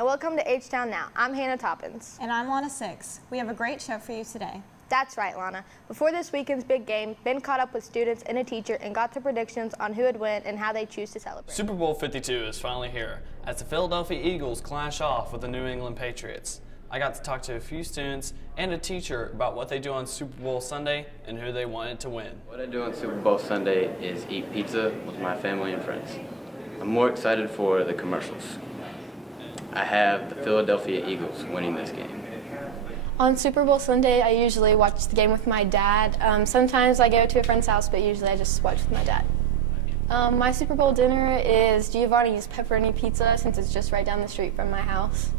and welcome to H-Town Now. I'm Hannah Toppins. And I'm Lana Six. We have a great show for you today. That's right, Lana. Before this weekend's big game, Ben caught up with students and a teacher and got to predictions on who would win and how they choose to celebrate. Super Bowl 52 is finally here as the Philadelphia Eagles clash off with the New England Patriots. I got to talk to a few students and a teacher about what they do on Super Bowl Sunday and who they wanted to win. What I do on Super Bowl Sunday is eat pizza with my family and friends. I'm more excited for the commercials. I have the Philadelphia Eagles winning this game. On Super Bowl Sunday, I usually watch the game with my dad. Sometimes I go to a friend's house, but usually I just watch with my dad. My Super Bowl dinner is Giovanni's pepperoni pizza, since it's just right down the street from my house.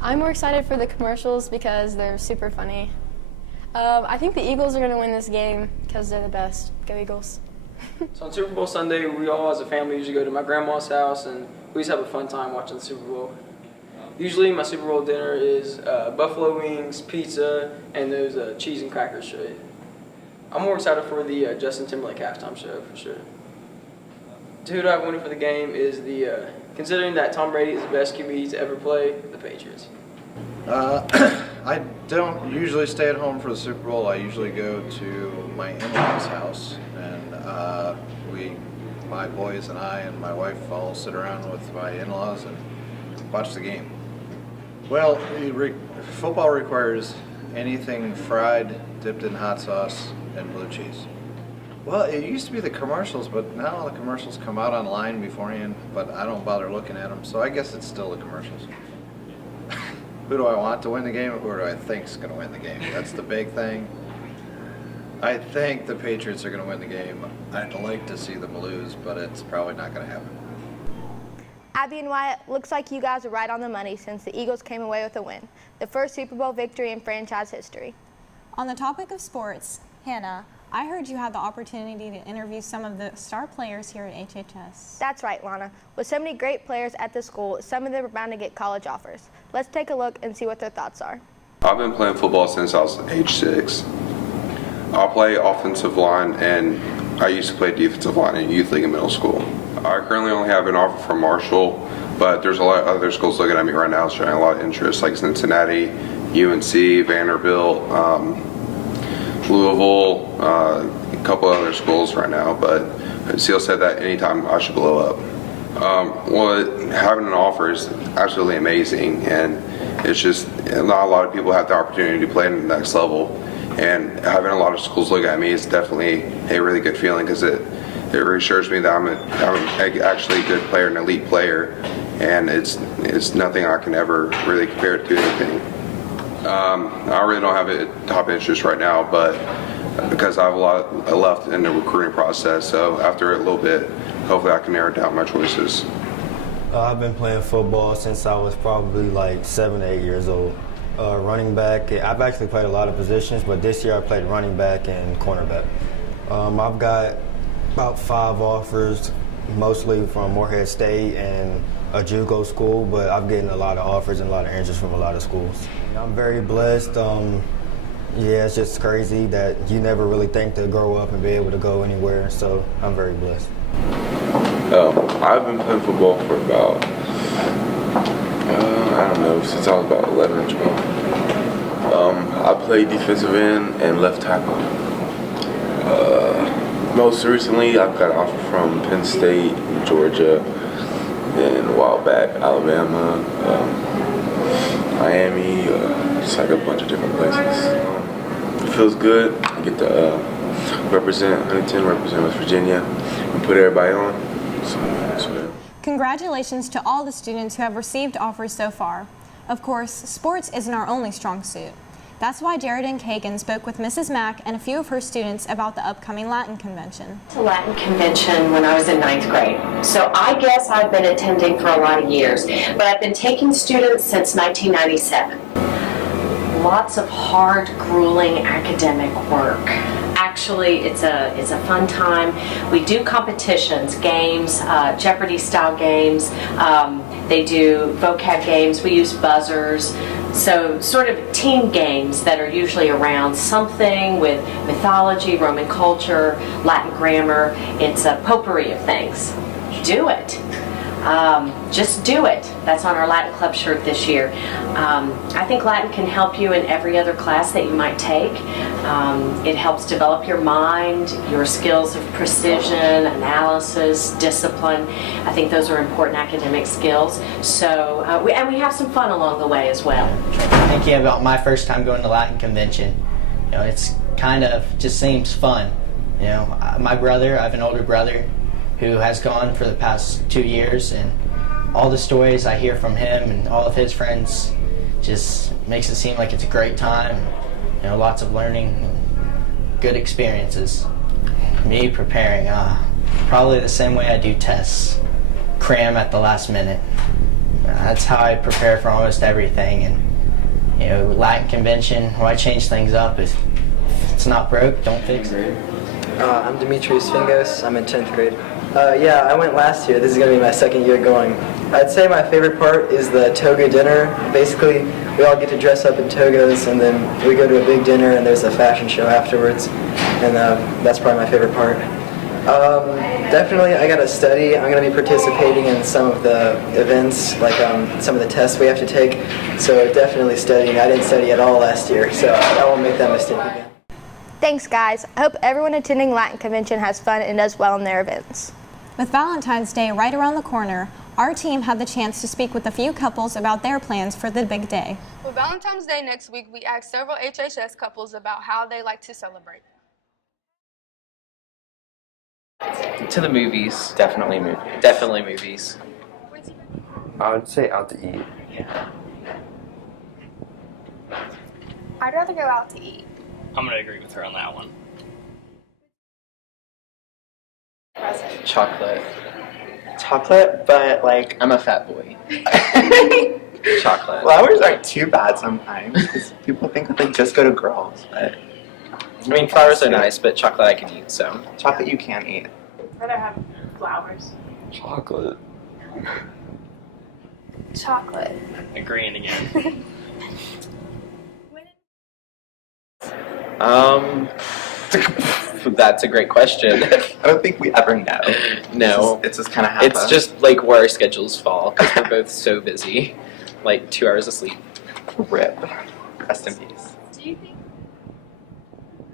I'm more excited for the commercials because they're super funny. I think the Eagles are going to win this game because they're the best. Go Eagles. So on Super Bowl Sunday, we all as a family usually go to my grandma's house, and we just have a fun time watching the Super Bowl. Usually my Super Bowl dinner is buffalo wings, pizza, and those cheese and crackers straight. I'm more excited for the Justin Timberlake halftime show for sure. Who do I have winning for the game is considering that Tom Brady is the best QB to ever play, the Patriots. I don't usually stay at home for the Super Bowl. I usually go to my in-laws' house, and my boys and I and my wife all sit around with my in-laws and watch the game. Well, football requires anything fried, dipped in hot sauce, and blue cheese. Well, it used to be the commercials, but now all the commercials come out online beforehand, but I don't bother looking at them, so I guess it's still the commercials. Who do I want to win the game, or who do I think is going to win the game? That's the big thing. I think the Patriots are going to win the game. I'd like to see them lose, but it's probably not going to happen. Abby and Wyatt, looks like you guys are right on the money since the Eagles came away with a win. The first Super Bowl victory in franchise history. On the topic of sports, Hannah, I heard you had the opportunity to interview some of the star players here at HHS. That's right, Lana. With so many great players at the school, some of them are bound to get college offers. Let's take a look and see what their thoughts are. I've been playing football since I was age 6. I play offensive line, and I used to play defensive line in youth league in middle school. I currently only have an offer from Marshall, but there's a lot of other schools looking at me right now showing a lot of interest, like Cincinnati, UNC, Vanderbilt, Louisville, a couple other schools right now, but Seal said that anytime I should blow up. Having an offer is absolutely amazing, and it's just not a lot of people have the opportunity to play at the next level, and having a lot of schools look at me is definitely a really good feeling because it reassures me that I'm actually a good player, an elite player, and it's nothing I can ever really compare it to anything. I really don't have a top interest right now, but because I have a lot left in the recruiting process, so after a little bit, hopefully I can narrow down my choices. I've been playing football since I was probably like 7 to 8 years old. Running back, I've actually played a lot of positions, but this year I played running back and cornerback. I've got about 5 offers, mostly from Morehead State and a JUCO school, but I'm getting a lot of offers and a lot of interest from a lot of schools. I'm very blessed. Yeah, it's just crazy that you never really think to grow up and be able to go anywhere, so I'm very blessed. I've been playing football for about, I don't know, since I was about 11 or 12. I played defensive end and left tackle. Most recently, I've got an offer from Penn State, Georgia, and a while back, Alabama, Miami, just like a bunch of different places. It feels good. I get to represent Huntington, represent West Virginia, and put everybody on. So. Congratulations to all the students who have received offers so far. Of course, sports isn't our only strong suit. That's why Jared and Kagan spoke with Mrs. Mack and a few of her students about the upcoming Latin convention. The Latin convention when I was in 9th grade. So I guess I've been attending for a lot of years, but I've been taking students since 1997. Lots of hard, grueling academic work. Actually, it's a fun time. We do competitions, games, Jeopardy-style games. They do vocab games. We use buzzers. So sort of team games that are usually around something with mythology, Roman culture, Latin grammar. It's a potpourri of things. Do it. just do it. That's on our Latin Club shirt this year. I think Latin can help you in every other class that you might take. It helps develop your mind, your skills of precision, analysis, discipline. I think those are important academic skills. So, and we have some fun along the way as well. Thinking about my first time going to Latin convention, it's kind of just seems fun. My brother, I have an older brother who has gone for the past 2 years, and all the stories I hear from him and all of his friends just makes it seem like it's a great time. Lots of learning and good experiences. Me preparing, probably the same way I do tests, cram at the last minute. That's how I prepare for almost everything. And Latin convention, why change things up? If it's not broke, don't fix it. I'm Demetrius Fingos. I'm in 10th grade. Yeah, I went last year. This is going to be my second year going. I'd say my favorite part is the toga dinner. Basically, we all get to dress up in togas, and then we go to a big dinner, and there's a fashion show afterwards. And that's probably my favorite part. Definitely, I got to study. I'm going to be participating in some of the events, like some of the tests we have to take. So definitely studying. I didn't study at all last year, so I won't make that mistake again. Thanks, guys. I hope everyone attending Latin Convention has fun and does well in their events. With Valentine's Day right around the corner, our team had the chance to speak with a few couples about their plans for the big day. For Valentine's Day next week, we asked several HHS couples about how they like to celebrate. To the movies. Definitely movies. Definitely movies. I would say out to eat. Yeah. I'd rather go out to eat. I'm going to agree with her on that one. Chocolate. Chocolate, but like I'm a fat boy. Chocolate. flowers aren't too bad sometimes because people think that they just go to girls, but I mean, flowers are nice, but chocolate I can eat, so. chocolate you can eat. I'd rather have flowers. Chocolate. Chocolate. Agreeing again. That's a great question. I don't think we ever know. No. It's just kind of happens. It's just like where our schedules fall, because we're both so busy. Like 2 hours of sleep. Rip. Rest in peace. Do you think?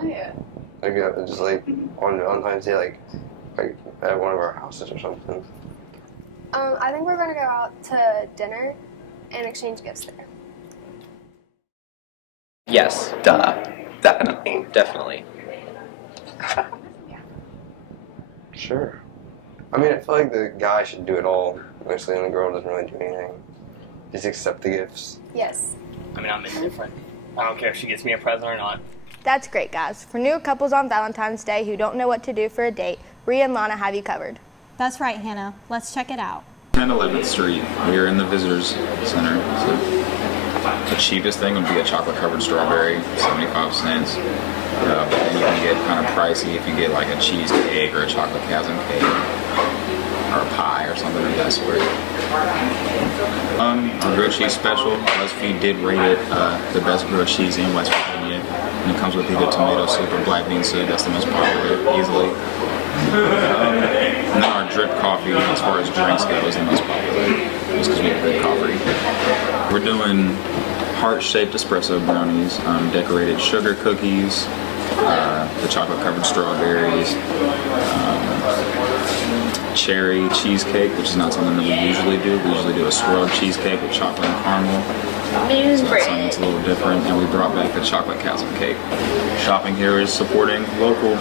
Oh, yeah. Like just like on Valentine's Day, like at one of our houses or something. I think we're going to go out to dinner and exchange gifts there. Yes. Duh. Definitely. Definitely. Sure. I mean, I feel like the guy should do it all, mostly, and the girl doesn't really do anything. Just accept the gifts. Yes. I mean, I'm indifferent. I don't care if she gets me a present or not. That's great, guys. For new couples on Valentine's Day who don't know what to do for a date, Rhea and Lana have you covered. That's right, Hannah. Let's check it out. 1011th Street. We are in the Visitors Center. So the cheapest thing would be a chocolate-covered strawberry, 75 cents. But then you can get kind of pricey if you get like a cheesecake or a chocolate chasm cake or a pie or something of that sort. Our grilled cheese special, BuzzFeed did rate it the best grilled cheese in West Virginia. And it comes with either tomato soup or black bean soup. That's the most popular, easily. And then our drip coffee, as far as drinks go, is the most popular, just because we have good coffee. We're doing heart-shaped espresso brownies, decorated sugar cookies, the chocolate-covered strawberries, cherry cheesecake, which is not something that we usually do. We usually do a swirled cheesecake with chocolate and caramel. So that's something that's a little different. And we brought back the chocolate chasm cake. Shopping here is supporting local.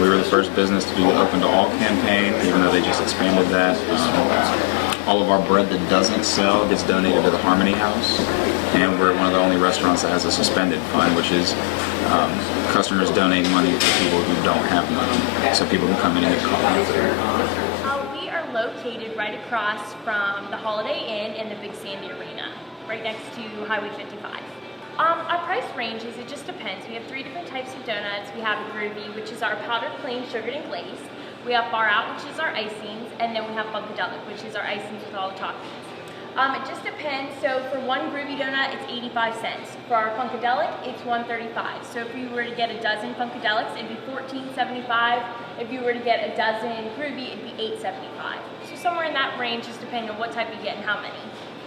We were the first business to do the Open to All campaign, even though they just expanded that. All of our bread that doesn't sell gets donated to the Harmony House. And we're one of the only restaurants that has a suspended fund, which is customers donate money for people who don't have money, so people can come in and get coffee. We are located right across from the Holiday Inn and the Big Sandy Arena, right next to Highway 55. Our price ranges, it just depends. We have 3 different types of donuts. We have Groovy, which is our powdered plain sugared and glazed. We have Far Out, which is our icings, and then we have Funkadelic, which is our icings with all the toppings. It just depends. So for one Groovy donut, it's 85 cents. For our Funkadelic, it's $1.35. So if you were to get a dozen Funkadelics, it'd be $14.75. If you were to get a dozen Groovy, it'd be $8.75. So somewhere in that range, just depending on what type you get and how many.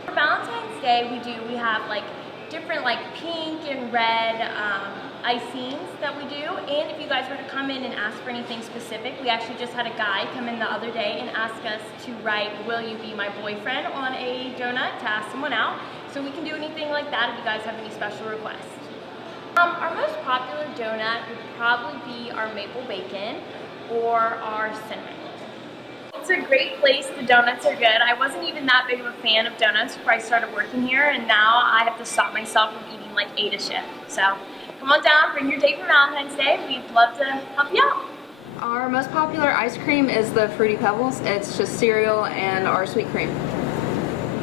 For Valentine's Day, we have like different like pink and red icings that we do. And if you guys were to come in and ask for anything specific, we actually just had a guy come in the other day and ask us to write, "Will you be my boyfriend?" on a donut to ask someone out. So we can do anything like that if you guys have any special requests. Our most popular donut would probably be our maple bacon or our cinnamon. It's a great place. The donuts are good. I wasn't even that big of a fan of donuts before I started working here, and now I have to stop myself from eating like 8 a shift. So come on down, bring your date for Valentine's Day. We'd love to help you out. Our most popular ice cream is the Fruity Pebbles. It's just cereal and our sweet cream.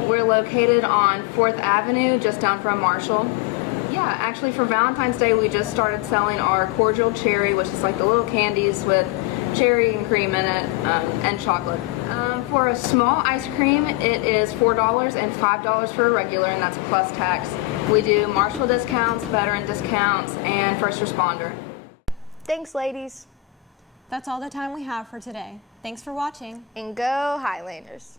We're located on 4th Avenue, just down from Marshall. Yeah, actually for Valentine's Day we just started selling our cordial cherry, which is like the little candies with cherry and cream in it, and chocolate. For a small ice cream, it is $4 and $5 for a regular, and that's plus tax. We do Marshall discounts, veteran discounts, and first responder. Thanks, ladies. That's all the time we have for today. Thanks for watching. And go Highlanders.